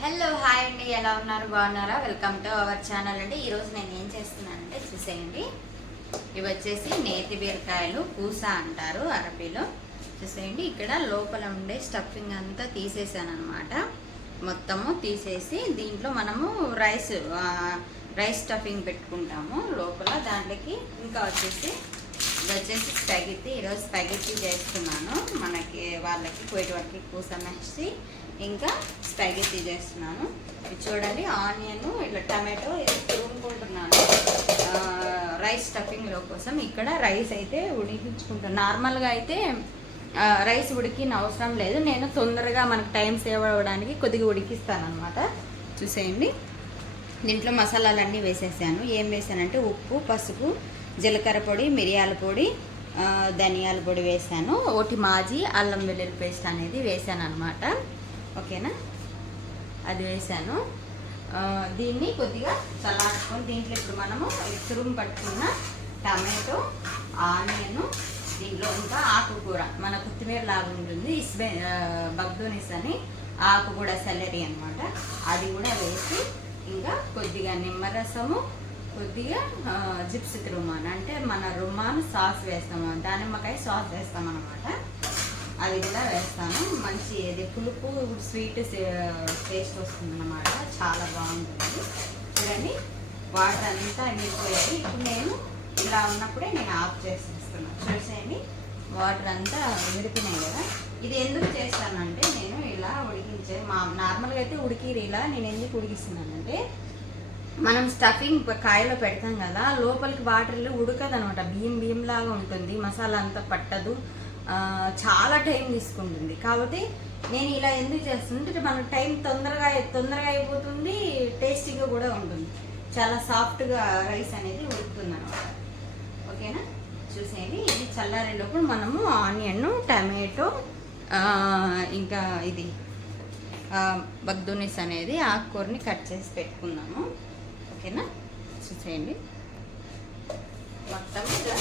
Hello hi అండి. ఎలా ఉన్నారు? బాగున్నారా? వెల్కమ్ టు అవర్ ఛానల్ అండి. ఈరోజు నేను ఏం చేస్తున్నానంటే చూసేయండి. ఇవి వచ్చేసి నేతి బీరకాయలు పూస అంటారు అరబీలో. చూసేయండి ఇక్కడ లోపల ఉండే స్టఫింగ్ అంతా తీసేసాను అనమాట మొత్తము తీసేసి దీంట్లో మనము రైస్ రైస్ స్టఫింగ్ పెట్టుకుంటాము. లోపల దాంట్లోకి ఇంకా వచ్చేసి ఇది వచ్చేసి స్పగెత్తి ఈరోజు స్పగెత్తి చేస్తున్నాను. మనకి వాళ్ళకి కోటి వాటికి పూస మెచ్చి ఇంకా స్పగెత్తి చేస్తున్నాను. ఇది చూడండి ఆనియన్ ఇట్లా టమాటో ఇది తురుముకుంటున్నాను. రైస్ స్టఫింగ్లో కోసం. ఇక్కడ రైస్ అయితే ఉడికించుకుంటాను. నార్మల్గా అయితే రైస్ ఉడికిన అవసరం లేదు. నేను తొందరగా మనకు టైం సేవ్ అవ్వడానికి కొద్దిగా ఉడికిస్తాను అనమాట చూసేయండి. దీంట్లో మసాలాలన్నీ వేసేసాను. ఏం వేసానంటే ఉప్పు పసుపు జీలకర్ర పొడి మిరియాల పొడి ధనియాల పొడి వేసాను. ఒకటి మాజీ అల్లం వెల్లుల్లి పేస్ట్ అనేది వేసాను అనమాట ఓకేనా? అది వేసాను. దీన్ని కొద్దిగా చల్లార్చుకొని దీంట్లో ఇప్పుడు మనము ఈ తురుము పట్టుకున్న టమాటో ఆనియన్ దీంట్లో ఇంకా ఆకుకూర మన కొత్తిమీర లాగా ఉంటుంది. ఇస్బే బగ్దోనిస్ అని ఆకు కూడా సెలరీ అనమాట అది కూడా వేసి ఇంకా కొద్దిగా నిమ్మరసము కొద్దిగా జిప్సిత్ రుమాన్ అంటే మన రుమాన్ సాస్ వేస్తాము దానిమ్మకాయ సాస్ వేస్తాం అనమాట అది కూడా వేస్తాను. మంచి అది పులుపు స్వీట్ టేస్ట్ వస్తుంది అన్నమాట చాలా బాగుంటుంది. చూడండి వాటర్ అంతా నిండిపోయాయి. ఇప్పుడు నేను ఇలా ఉన్నప్పుడే నేను ఆఫ్ చేసేస్తున్నాను చూసేయండి వాటర్ అంతా విడిపినాయి కదా. ఇది ఎందుకు చేస్తానంటే నేను ఇలా ఉడికించే మా నార్మల్గా అయితే ఉడికిరి ఇలా నేను ఎందుకు ఉడికిస్తున్నానంటే మనం స్టఫింగ్ కాయలో పెడతాం కదా లోపలికి వాటర్లో ఉడకదు అనమాట బియ్యం బియ్యం లాగా ఉంటుంది. మసాలా అంతా పట్టదు. చాలా టైం తీసుకుంటుంది. కాబట్టి నేను ఇలా ఎందుకు చేస్తుంటే మనకు టైం తొందరగా తొందరగా అయిపోతుంది టేస్టీగా కూడా ఉంటుంది. చాలా సాఫ్ట్గా రైస్ అనేది ఉడుకుతుంది అనమాట ఓకేనా? చూసేయండి. ఇది చల్లారేటప్పుడు మనము ఆనియన్ టమాటో ఇంకా ఇది బగ్దోనిస్ అనేది ఆకుకూరని కట్ చేసి పెట్టుకుందాము. ఓకేనా? చూసేయండి. మొత్తం ఇలా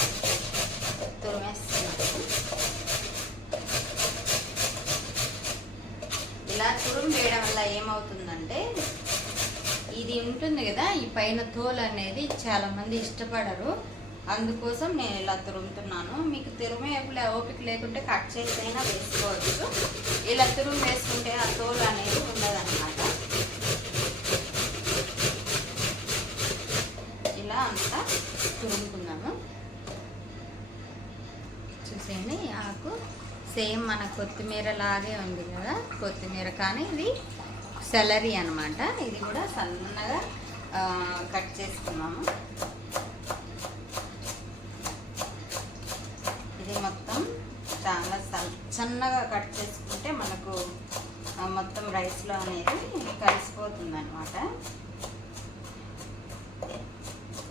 తురిమేస్తున్నాము ఇలా తురుము వేయడం వల్ల ఏమవుతుందంటే ఇది ఉంటుంది కదా ఈ పైన తోలు అనేది చాలామంది ఇష్టపడరు. అందుకోసం నేను ఇలా తురుముతున్నాను. మీకు తురుమే ఓపిక లేకుంటే కట్ చేసైనా వేసుకోవచ్చు. ఇలా తురుము వేసుకుంటే ఆ తోలు అనేది ఉండదన్నమాట. ఇలా అంతా తురుముకున్నాము చూసేయండి ఆకు సేమ్ మన కొత్తిమీర లాగే ఉంది కదా కొత్తిమీర. కానీ ఇది సెలరీ అనమాట ఇది కూడా సన్నగా కట్ చేసుకున్నాము. ఇది మొత్తం చాలా సన్- సన్నగా కట్ చేసుకుంటే మనకు మొత్తం రైస్లో అనేది కలిసిపోతుంది అనమాట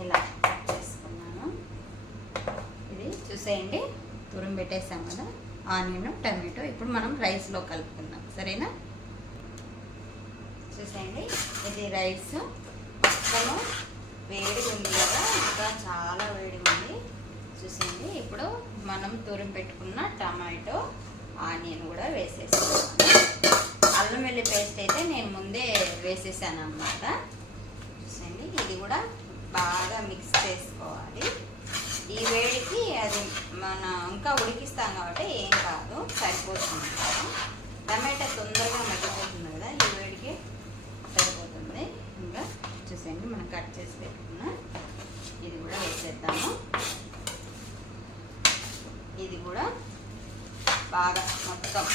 ఇలా కట్ చేసుకున్నాను. ఇది చూసేయండి. తురం పెట్టేసాం కదా. ఆనియన్ టమాటో ఇప్పుడు మనం రైస్లో కలుపుకుందాం. సరేనా? చూసేయండి ఇది రైస్. మొత్తము వేడిగా ఉంది కదా ఇంకా చాలా వేడిగా ఉంది. చూసేయండి. ఇప్పుడు మనం తురిమి పెట్టుకున్న టమాటో ఆనియన్ కూడా వేసేస్తాం అల్లం వెల్లి పేస్ట్ అయితే నేను ముందే వేసేసాను అనమాట చూసండి ఇది కూడా బాగా మిక్స్ చేసుకోవాలి. ఈ వేడికి అది మన ఇంకా ఉడికిస్తాం కాబట్టి ఏం కాదు సరిపోతుంది. టమాటా తొందరగా మగ్గిపోతుంది కదా ఈ వేడికి. వస్తుంది ఇంకా చూసేయండి మనం కట్ చేసి పెట్టుకున్న ఇది కూడా వేసేద్దాము. ఇది కూడా బాగా మొత్తం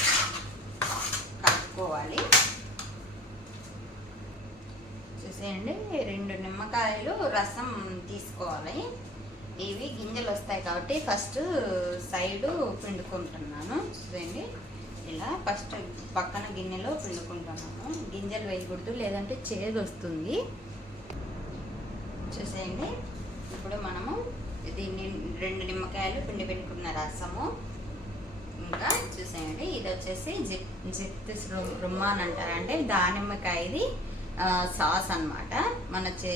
కలుపుకోవాలి. చూసేయండి రెండు నిమ్మకాయలు రసం తీసుకోవాలి. ఇవి గింజలు వస్తాయి కాబట్టి ఫస్ట్ సైడు పిండుకుంటున్నాను. చూసేయండి. ఇలా ఫస్ట్ పక్కన గిన్నెలో పిండుకుంటున్నాము గింజలు వేయకూడదు లేదంటే చేదు వస్తుంది. చూసేయండి. ఇప్పుడు మనము దీన్ని రెండు నిమ్మకాయలు పిండి పెట్టుకున్న రసము. ఇంకా చూసేయండి ఇది వచ్చేసి జిప్ జిప్తిస్ రు- రుమ్మాన్ అంటారు అంటే దానిమ్మకాయది సాస్ అనమాట మన చే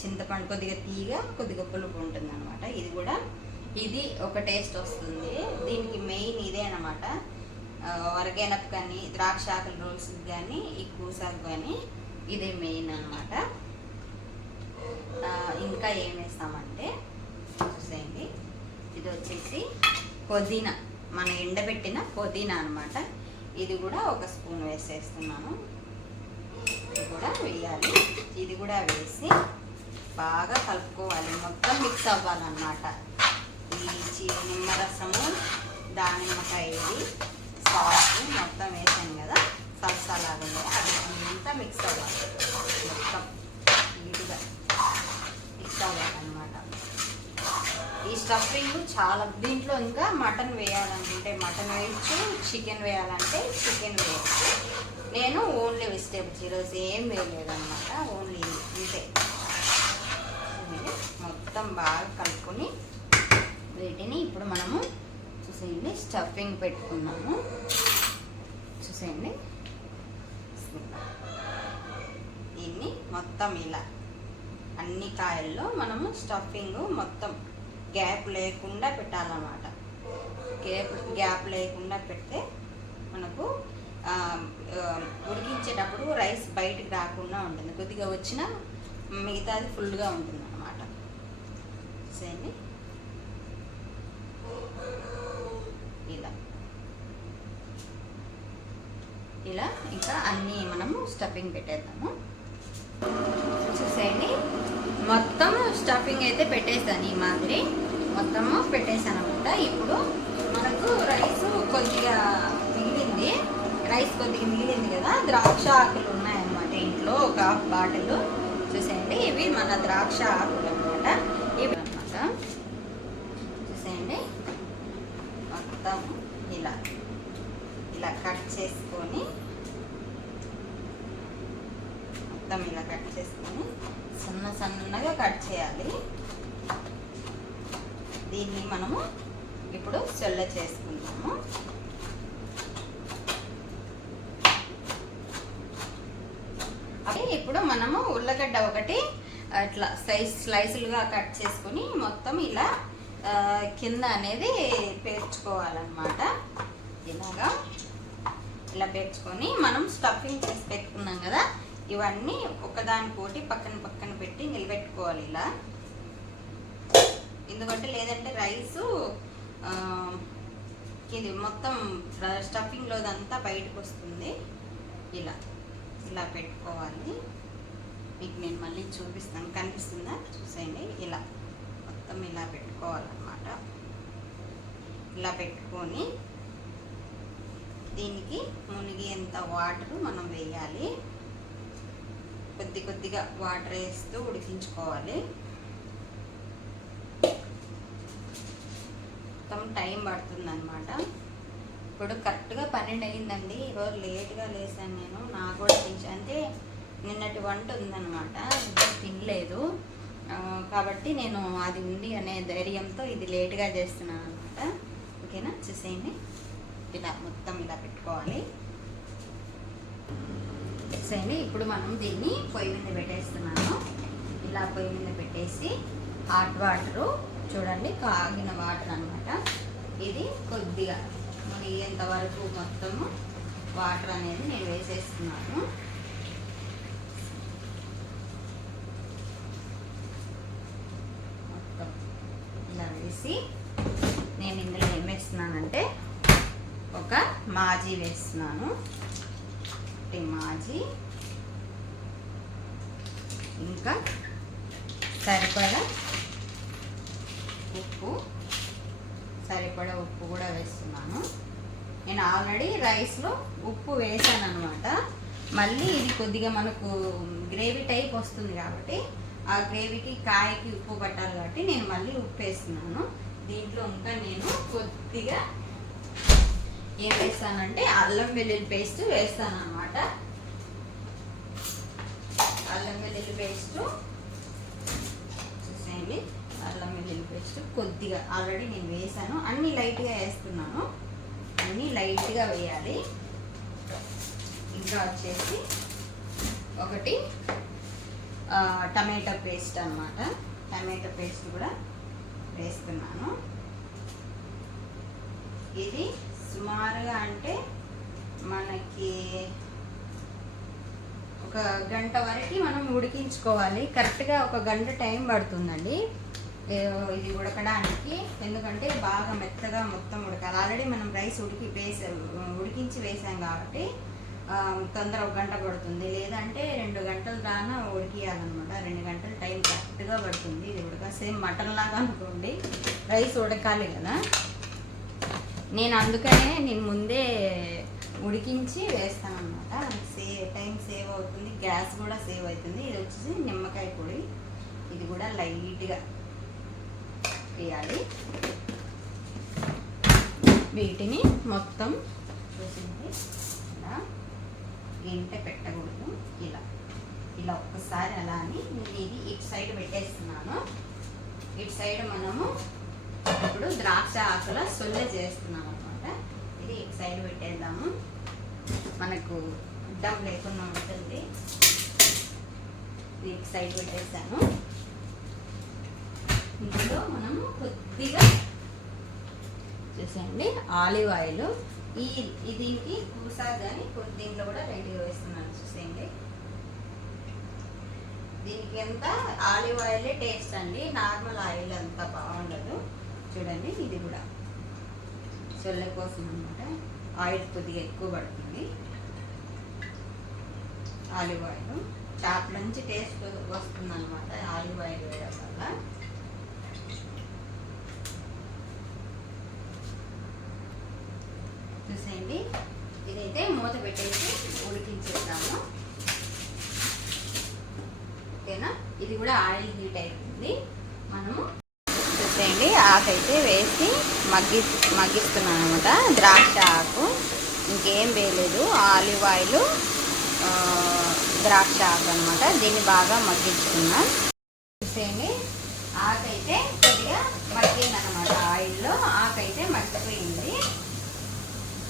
చింతపండు కొద్దిగా తీగ కొద్దిగా పులుపు ఉంటుంది అనమాట ఇది కూడా ఇది ఒక టేస్ట్ వస్తుంది. దీనికి మెయిన్ ఇదే అనమాట వరగెనపు కానీ ద్రాక్షాకుల రోల్స్ కానీ ఈ కూసాకు కానీ ఇది మెయిన్ అనమాట ఇంకా ఏం వేస్తామంటే చూసేయండి. ఇది వచ్చేసి పుదీనా మనం ఎండబెట్టిన పుదీనా అనమాట ఇది కూడా ఒక స్పూన్ వేసేస్తున్నాను. ఇది కూడా వేయాలి. ఇది కూడా వేసి బాగా కలుపుకోవాలి. మొత్తం మిక్స్ అవ్వాలన్నమాట. ఈ చి నిమ్మరసము దానిమ్మకాయ ఇది సాస్ మొత్తం వేసాను కదా సల్సా లాగా అది అంతా మిక్స్ అవ్వాలి. మొత్తం నీట్గా మిక్స్ అవ్వాలన్నమాట. ఈ స్టఫింగ్ చాలా దీంట్లో ఇంకా మటన్ వేయాలనుకుంటే మటన్ వేయచ్చు చికెన్ వేయాలంటే చికెన్ వేయచ్చు. నేను ఓన్లీ వెజిటేబుల్స్ ఈరోజు ఏం వేయలేదన్నమాట ఓన్లీ ఇంతే. మొత్తం బాగా కలుపుకొని వీటిని ఇప్పుడు మనము చూసేయండి. స్టఫింగ్ పెట్టుకున్నాము. చూసేయండి. దీన్ని మొత్తం ఇలా అన్ని కాయల్లో మనము స్టఫింగ్ మొత్తం గ్యాప్ లేకుండా పెట్టాలన్నమాట. గ్యాప్ గ్యాప్ లేకుండా పెడితే మనకు ఉడికించేటప్పుడు రైస్ బయటికి రాకుండా ఉంటుంది. కొద్దిగా వచ్చినా మిగతాది ఫుల్గా ఉంటుంది అన్నమాట సరే ఇలా ఇలా ఇంకా అన్నీ మనము స్టఫింగ్ పెట్టేద్దాము. చూసేయండి. మొత్తం స్టఫింగ్ అయితే పెట్టేసాను ఈ మాదిరి. మొత్తము పెట్టేసాను అనమాట ఇప్పుడు మనకు రైస్ కొద్దిగా మిగిలింది. రైస్ కొద్దిగా మిగిలింది కదా. ద్రాక్ష ఆకులు ఉన్నాయన్నమాట ఇంట్లో ఒక హాఫ్ బాటిల్ చూసేయండి. ఇవి మన ద్రాక్ష ఆకులు అనమాట అనమాట చూసేయండి మొత్తం ఇలా ఇలా కట్ చేసుకొని మొత్తం ఇలా కట్ చేసుకొని సన్న సన్నగా కట్ చేయాలి. దీన్ని మనము ఇప్పుడు చల్ల చేసుకుందాము. అదే ఇప్పుడు మనము ఉల్లగడ్డ ఒకటి అట్లా సైజ్ స్లైసులుగా కట్ చేసుకొని మొత్తం ఇలా కింద అనేది పేర్చుకోవాలన్నమాట. ఇలాగా. ఇలా పేర్చుకొని మనం స్టఫింగ్ చేసి పెట్టుకున్నాం కదా ఇవన్నీ ఒకదానికోటి పక్కన పక్కన పెట్టి నిలబెట్టుకోవాలి ఇలా. ఎందుకంటే లేదంటే రైసు ఇది మొత్తం స్టఫింగ్లో అంతా బయటకు వస్తుంది ఇలా ఇలా పెట్టుకోవాలి. మీకు నేను మళ్ళీ చూపిస్తాను. కనిపిస్తుందా? చూసేయండి. ఇలా మొత్తం ఇలా పెట్టుకోవాలన్నమాట. ఇలా పెట్టుకొని దీనికి మునిగేంత వాటర్ మనం వేయాలి. కొద్ది కొద్దిగా వాటర్ వేస్తూ ఉడికించుకోవాలి. మొత్తం టైం పడుతుంది అనమాట ఇప్పుడు కరెక్ట్గా పన్నెండు అయిందండి. ఈరోజు లేట్గా లేసాను నేను. నాకు కూడా కొంచెం అంటే నిన్నటి వంట ఉందన్నమాట. ఇంకా తినలేదు. కాబట్టి నేను అది ఉంది అనే ధైర్యంతో ఇది లేట్గా చేస్తున్నాను అనమాట ఓకేనా? చూసేయండి. ఇలా మొత్తం ఇలా పెట్టుకోవాలి. చూసేయండి. ఇప్పుడు మనం దీన్ని పొయ్యి మీద పెట్టేస్తున్నాను. ఇలా పొయ్యి మీద పెట్టేసి హాట్ వాటరు చూడండి కాగిన వాటర్ అన్నమాట. ఇది కొద్దిగా మునిగేంత వరకు మొత్తము వాటర్ అనేది నేను వేసేస్తున్నాను. మొత్తం ఇలా వేసి నేను ఇందులో ఏం వేస్తున్నానంటే ఒక మాజీ వేస్తున్నాను. ఒకటి మాజీ. ఇంకా సరిపడా ఉప్పు. సరిపడా ఉప్పు కూడా వేస్తున్నాను. నేను ఆల్రెడీ రైస్లో ఉప్పు వేసాను అనమాట మళ్ళీ ఇది కొద్దిగా మనకు గ్రేవీ టైప్ వస్తుంది కాబట్టి ఆ గ్రేవీకి కాయకి ఉప్పు పట్టాలి కాబట్టి నేను మళ్ళీ ఉప్పు వేస్తున్నాను. దీంట్లో ఇంకా నేను కొద్దిగా ఏం వేస్తానంటే అల్లం వెల్లుల్లి పేస్ట్ వేస్తాను అనమాట అల్లం వెల్లుల్లి పేస్ట్ చూసేయండి. అల్లం వెల్లుల్లి పేస్ట్ కొద్దిగా ఆల్రెడీ నేను వేసాను. అన్నీ లైట్గా వేస్తున్నాను. అన్నీ లైట్గా వేయాలి. ఇంకా వచ్చేసి ఒకటి టమాటా పేస్ట్ అన్నమాట. టమాటా పేస్ట్ కూడా వేస్తున్నాను. ఇది సుమారుగా అంటే మనకి ఒక గంట వరకు మనం ఉడికించుకోవాలి. కరెక్ట్గా ఒక గంట టైం పడుతుందండి. ఇది ఉడకడానికి. ఎందుకంటే బాగా మెత్తగా మొత్తం ఉడకాలి. ఆల్రెడీ మనం రైస్ ఉడికి వేసా ఉడికించి వేసాం కాబట్టి తొందర ఒక గంట పడుతుంది. లేదంటే రెండు గంటల దానా ఉడికియాలన్నమాట. రెండు గంటల టైం కరెక్ట్గా పడుతుంది. ఇది ఉడక సేమ్ మటన్ లాగా అనుకోండి. రైస్ ఉడకాలి కదా. నేను అందుకనే నేను ముందే ఉడికించి వేస్తాను అనమాట సే టైం సేవ్ అవుతుంది గ్యాస్ కూడా సేవ్ అవుతుంది. ఇది వచ్చేసి నిమ్మకాయ పొడి. ఇది కూడా లైట్గా వేయాలి. వీటిని మొత్తం చూసింది ఇలా గింట పెట్టకూడదు. ఇలా ఇలా ఒక్కసారి అలా అని నేను ఇది ఇటు సైడ్ పెట్టేస్తున్నాను. ఇటు సైడ్ మనము ఇప్పుడు ద్రాక్ష ఆకుల సొల్లె చేస్తున్నాం అనమాట ఇది ఇటు సైడ్ పెట్టేద్దాము. మనకు అడ్డం లేకుండా ఉంటుంది. ఇది ఇటు సైడ్ పెట్టేస్తాను ఇందులో మనము కొద్దిగా చూసేయండి ఆలివ్ ఆయిల్. ఈ దీనికి కూసా కానీ కొద్ది దీంట్లో కూడా రెడీగా వేస్తున్నాను చూసేయండి. దీనికి ఎంత ఆలివ్ ఆయిలే టేస్ట్ అండి. నార్మల్ ఆయిల్ అంత బాగుండదు. అండి ఇది కూడా. చొల్ల కోసం అనమాట ఆయిల్ కొద్దిగా ఎక్కువ పడుతుంది. Olive oil. చేపల నుంచి టేస్ట్ వస్తుంది అనమాట ఆలివ్ ఆయిల్ వేయడం వల్ల చూసేయండి. ఇదైతే మూత పెట్టేసి ఉడికించేద్దాము. ఓకేనా? ఇది కూడా ఆయిల్ హీట్ అవుతుంది మనము ఆకు ఆకైతే వేసి మగ్గి మగ్గిస్తున్నాను అనమాట ద్రాక్ష ఆకు. ఇంకేం వేయలేదు. ఆలివ్ ఆయిల్ ద్రాక్ష ఆకు అనమాట దీన్ని బాగా మగ్గించుకున్నాం. చూసేయండి. ఆకైతే కొద్దిగా మగ్గిందనమాట ఆయిల్లో. ఆకైతే మగ్గిపోయింది.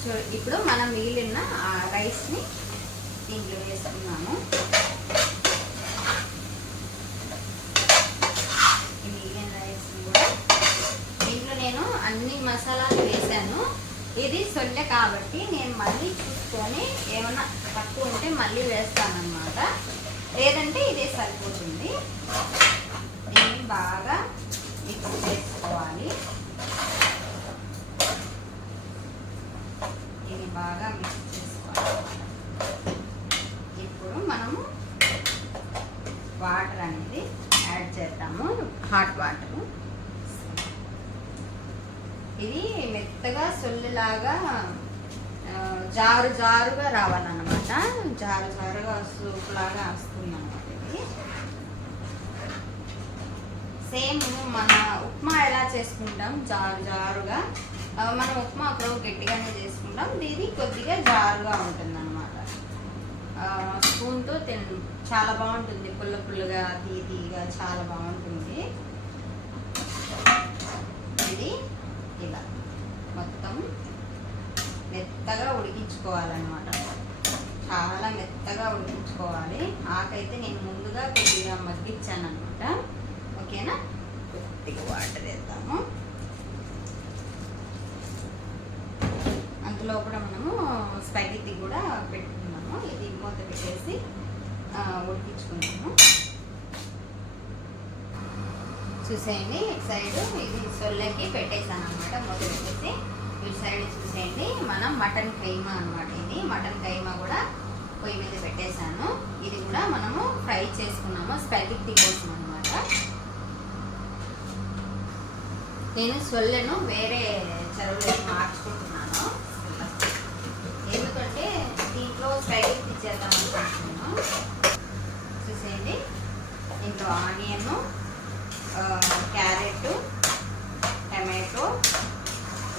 చూ ఇప్పుడు మనం మిగిలిన ఆ రైస్ని దీంట్లో వేస్తున్నాము ఈ మిగిలిన రైస్ని కూడా దీంట్లో నేను అన్ని మసాలాలు వేసాను ఇది సొల్లె కాబట్టి నేను మళ్ళీ చూసుకొని ఏమైనా తక్కువ ఉంటే మళ్ళీ వేస్తానమాట లేదంటే ఇదే సరిపోతుంది దీన్ని బాగా మిక్స్ చేసుకోవాలి ఇది బాగా మిక్స్ చేసుకోవాలి ఇప్పుడు మనము వాటర్ అనేది యాడ్ చేద్దాము హాట్ వాటర్ ఇది మెత్తగా సొల్లులాగా జారు జారుగా రావాలన్నమాట. జారు జారుగా సూప్ లాగా వస్తుంది అనమాట ఇది. సేమ్ మన ఉప్మా ఎలా చేసుకుంటాం? జారు జారుగా. మనం ఉప్మా అప్పుడు గట్టిగానే చేసుకుంటాం. ఇది కొద్దిగా జారుగా ఉంటుంది అనమాట స్పూన్తో తిన చాలా బాగుంటుంది. పుల్ల పుల్లగా తీతీగా చాలా బాగుంటుంది. ఇది ఇలా. మొత్తం మెత్తగా ఉడికించుకోవాలన్నమాట. చాలా మెత్తగా ఉడికించుకోవాలి. ఆకైతే నేను ముందుగా కొద్దిగా మగ్గించాను అనమాట ఓకేనా? కొద్దిగా వాటర్ వేద్దాము. అందులో కూడా మనము స్పైగెత్తి కూడా పెట్టుకున్నాము. ఇది మూత పెట్టేసి ఉడికించుకున్నాము. చూసేయండి. ఇటు సైడ్ ఇది సొల్లకి పెట్టేసాను అనమాట మూత పెట్టేసి. ఇటు సైడ్ చూసేయండి మనం మటన్ కైమా అనమాట ఇది. మటన్ కైమా కూడా పొయ్యి మీద పెట్టేశాను. ఇది కూడా మనము ఫ్రై చేసుకున్నాము. స్పెగెట్టి కోసం అనమాట నేను సొల్లెను వేరే చెరువులోకి మార్చుకుంటున్నాను. ఎందుకంటే దీంట్లో స్పెగెట్టి చేద్దాం అనుకుంటున్నాను. చూసేయండి. దీంట్లో ఆనియన్ క్యారెట్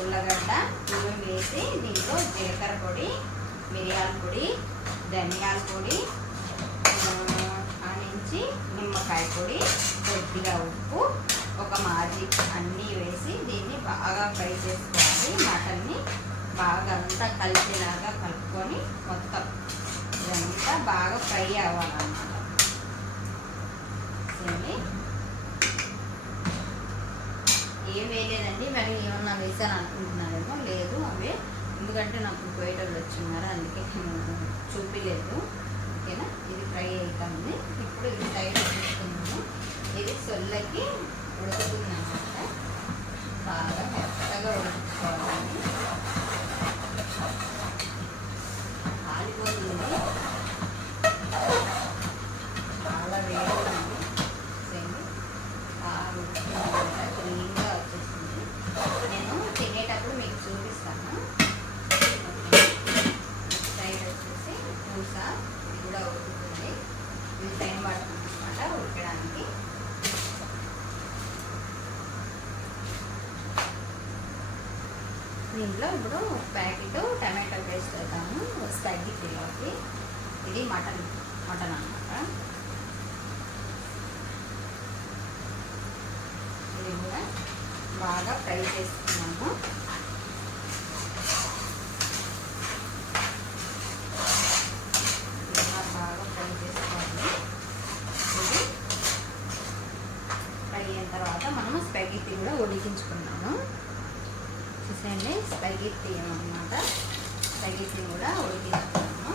ఉల్లగడ్డ ఇవి వేసి దీంట్లో జీలకర్ర పొడి మిరియాల పొడి ధనియాల పొడి ఆనించి నిమ్మకాయ పొడి కొద్దిగా ఉప్పు ఒక మాజీ అన్నీ వేసి దీన్ని బాగా ఫ్రై చేసుకోవాలి. మటన్ని బాగా అంతా కలిసేలాగా కలుపుకొని మొత్తం ఇదంతా బాగా ఫ్రై అవ్వాలన్నమాట చూడండి ఏం వేయలేదండి. మరి ఏమన్నా వేసాను అనుకుంటున్నారేమో? లేదు అవే. ఎందుకంటే నాకు పోయేటోళ్ళు వచ్చిన్నారు అందుకే నేను చూపించలేదు దీంట్లో ఇప్పుడు ప్యాకెట్ టమాటో పేస్ట్ వేద్దాము స్పైగీలోకి ఇది మటన్ మటన్ అన్నమాట. ఇది కూడా బాగా ఫ్రై చేసుకున్నాము ఇలా బాగా ఫ్రై చేసుకోవాలి ఇది ఫ్రై అయిన తర్వాత మనము స్పైగెత్తి కూడా ఉడికించుకున్నాము చూసేయండి స్పైగెత్తి అన్నమాట స్పైగెత్తి కూడా ఉడికిస్తున్నాను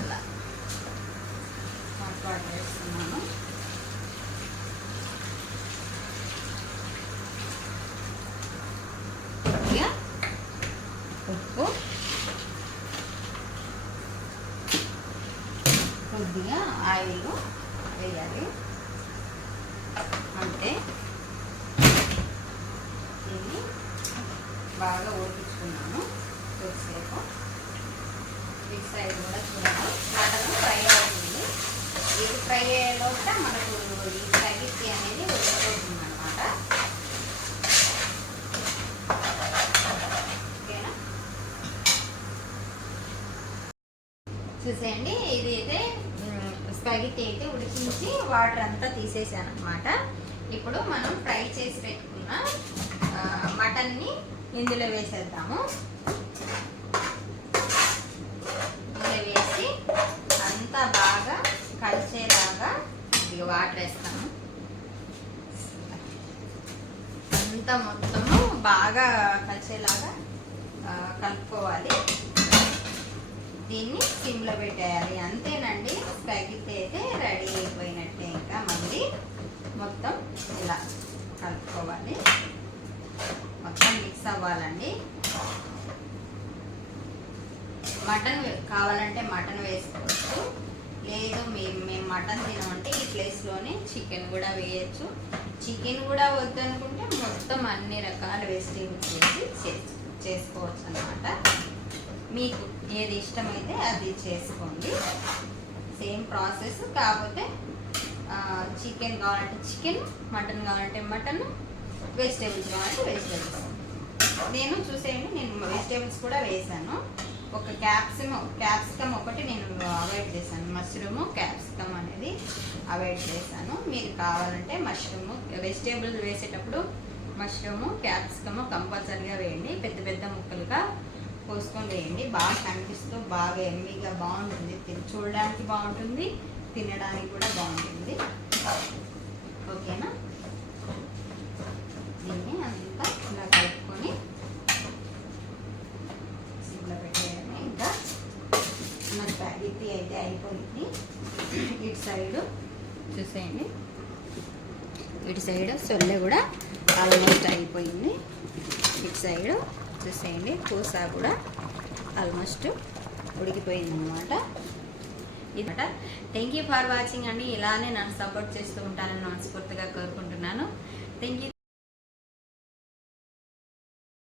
ఇలా హాట్ వాటర్ వేస్తున్నాను ఉప్పు. కొద్దిగా ఆయిల్ వేయాలి అంతే దీన్ని బాగా ఉడికించుకున్నాను కొద్దిసేపు ఇటు సైడ్ కూడా చూడాలి మటన్ ఫ్రై అవుతుంది ఇది ఫ్రై అయ్యేలోపల మనకు ఈ స్పైగెత్తి అనేది ఉడికిపోతుంది అనమాట ఓకేనా? చూసేయండి ఇది అయితే స్పైగెట్టి అయితే ఉడికించి వాటర్ అంతా తీసేసాను అనమాట ఇప్పుడు మనం ఫ్రై చేసి పెట్టుకున్న మటన్ని ఇందులో వేసేద్దాము ఇందులో వేసి అంతా బాగా కలిసేలాగా ఇక వాటర్ వేస్తాము అంతా మొత్తము బాగా కలిసేలాగా కలుపుకోవాలి. దీన్ని సిమ్లో పెట్టేయాలి. అంతేనండి స్పైగెత్తి అయితే రెడీ అయిపోయినట్టే ఇంకా మళ్ళీ మొత్తం ఇలా కలుపుకోవాలి. మొత్తం మిక్స్ అవ్వాలండి. మటన్ కావాలంటే మటన్ వేసుకోవచ్చు. లేదు మేము మేము మటన్ తినమంటే ఈ ప్లేస్లోనే చికెన్ కూడా వేయచ్చు. చికెన్ కూడా వద్దనుకుంటే మొత్తం అన్ని రకాల వెజిటేబుల్స్ వేసి చేసుకోవచ్చు అన్నమాట మీకు ఏది ఇష్టమైతే అది చేసుకోండి. సేమ్ ప్రాసెస్ కాకపోతే చికెన్ కావాలంటే చికెన్ మటన్ కావాలంటే మటన్ వెజిటేబుల్స్ కావాలంటే వెజిటేబుల్స్. నేను చూసేయండి నేను వెజిటేబుల్స్ కూడా వేసాను. ఒక క్యాప్సిమ్ క్యాప్సికమ్ ఒకటి నేను అవాయిడ్ చేశాను. మష్రూమ్ క్యాప్సికమ్ అనేది అవాయిడ్ చేశాను. మీరు కావాలంటే మష్రూమ్ వెజిటేబుల్స్ వేసేటప్పుడు మష్రూము క్యాప్సికమ్ కంపల్సరీగా వేయండి. పెద్ద పెద్ద ముక్కలుగా కోసుకొని వేయండి. బాగా కనిపిస్తూ బాగా ఎమ్మీగా బాగుంటుంది. చూడడానికి బాగుంటుంది. తినడానికి కూడా బాగుంటుంది. చూసేయండి. ఇటు సైడ్ సొల్లె కూడా ఆల్మోస్ట్ అయిపోయింది. ఇటు సైడ్ చూసేయండి పూస కూడా ఆల్మోస్ట్ ఉడికిపోయింది అనమాట ఇదట థ్యాంక్ యూ ఫర్ వాచింగ్ అండి. ఇలానే నన్ను సపోర్ట్ చేస్తూ ఉంటానని మనస్ఫూర్తిగా కోరుకుంటున్నాను. Thank you